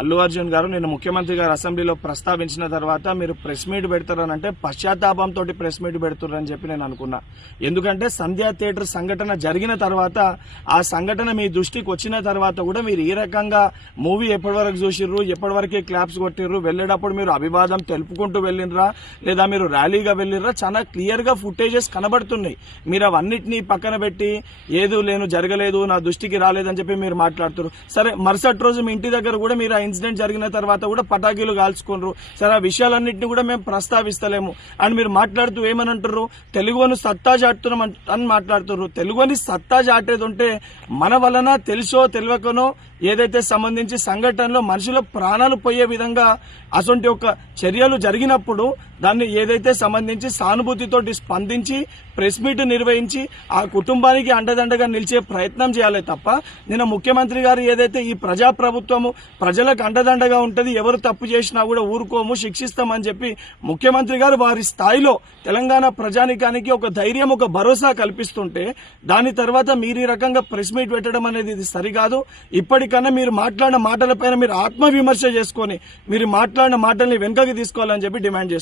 అల్లు అర్జున్ గారు నిన్న ముఖ్యమంత్రి గారు అసెంబ్లీలో ప్రస్తావించిన తర్వాత మీరు ప్రెస్ మీట్ పెడతారనంటే పశ్చాత్తాపంతో ప్రెస్ మీట్ పెడుతున్నారని చెప్పి నేను అనుకున్నా. ఎందుకంటే సంధ్యా థియేటర్ సంఘటన జరిగిన తర్వాత ఆ సంఘటన మీ దృష్టికి వచ్చిన తర్వాత కూడా మీరు ఈ రకంగా మూవీ ఎప్పటి వరకు చూసిర్రు, ఎప్పటి వరకే క్లాప్స్ కొట్టిర్రు, వెళ్లేటప్పుడు మీరు అభివాదం తెలుపుకుంటూ వెళ్ళినరా లేదా మీరు ర్యాలీగా వెళ్ళినరా, చాలా క్లియర్ గా ఫుటేజెస్ కనబడుతున్నాయి. మీరు అవన్నిటినీ పక్కన పెట్టి ఏదో లేను జరగలేదు నా దృష్టికి రాలేదని చెప్పి మీరు మాట్లాడుతున్నారు. సరే, మరుసటి రోజు మీ ఇంటి దగ్గర కూడా మీరు ఇన్సిడెంట్ జరిగిన తర్వాత కూడా పటాకీలు కాల్చుకున్నారు. సరే, ఆ విషయాలన్నింటినీ కూడా మేము ప్రస్తావిస్తలేము అని మీరు మాట్లాడుతూ ఏమని అంటారు, తెలుగుని సత్తా చాటుతున్నాం అని మాట్లాడుతున్నారు. తెలుగుని సత్తా చాటేది ఉంటే మన వలన తెలుసో తెలియకనో ఏదైతే సంబంధించి సంఘటనలో మనుషుల ప్రాణాలు పోయే విధంగా అటువంటి ఒక చర్యలు జరిగినప్పుడు దాన్ని ఏదైతే సంబంధించి సానుభూతితోటి స్పందించి ప్రెస్ మీట్ నిర్వహించి ఆ కుటుంబానికి అండదండగా నిలిచే ప్రయత్నం చేయాలి తప్ప నిన్న ముఖ్యమంత్రి గారు ఏదైతే ఈ ప్రజాప్రభుత్వము ప్రజలకు అండదండగా ఉంటది, ఎవరు తప్పు చేసినా కూడా ఊరుకోము శిక్షిస్తామని చెప్పి ముఖ్యమంత్రి గారు వారి స్థాయిలో తెలంగాణ ప్రజానికానికి ఒక ధైర్యం ఒక భరోసా కల్పిస్తుంటే దాని తర్వాత మీరు ఈ రకంగా ప్రెస్ మీట్ పెట్టడం అనేది ఇది సరికాదు. ఇప్పటికన్నా మీరు మాట్లాడిన మాటలపైన మీరు ఆత్మవిమర్శ చేసుకొని మీరు మాట్లాడిన మాటల్ని వెనుకకి తీసుకోవాలని చెప్పి డిమాండ్ చేస్తున్నారు.